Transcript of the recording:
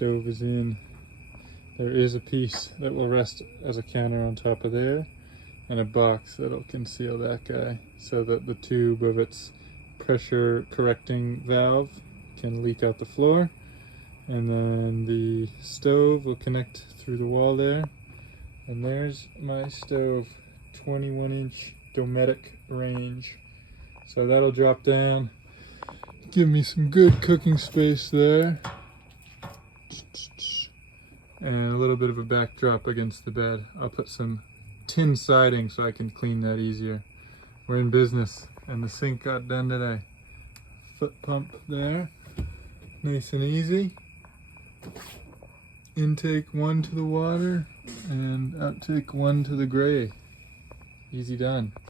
stove is in. There is a piece that will rest as a counter on top of there, and a box that'll conceal that guy so that the tube of its pressure correcting valve can leak out the floor. And then the stove will connect through the wall there. And there's my stove, 21-inch Dometic range. So that'll drop down, give me some good cooking space there. And a little bit of a backdrop against the bed. I'll put some tin siding so I can clean that easier. We're in business, and the sink got done today. Foot pump there, nice and easy. Intake 1 to the water and outtake 1 to the gray. Easy done.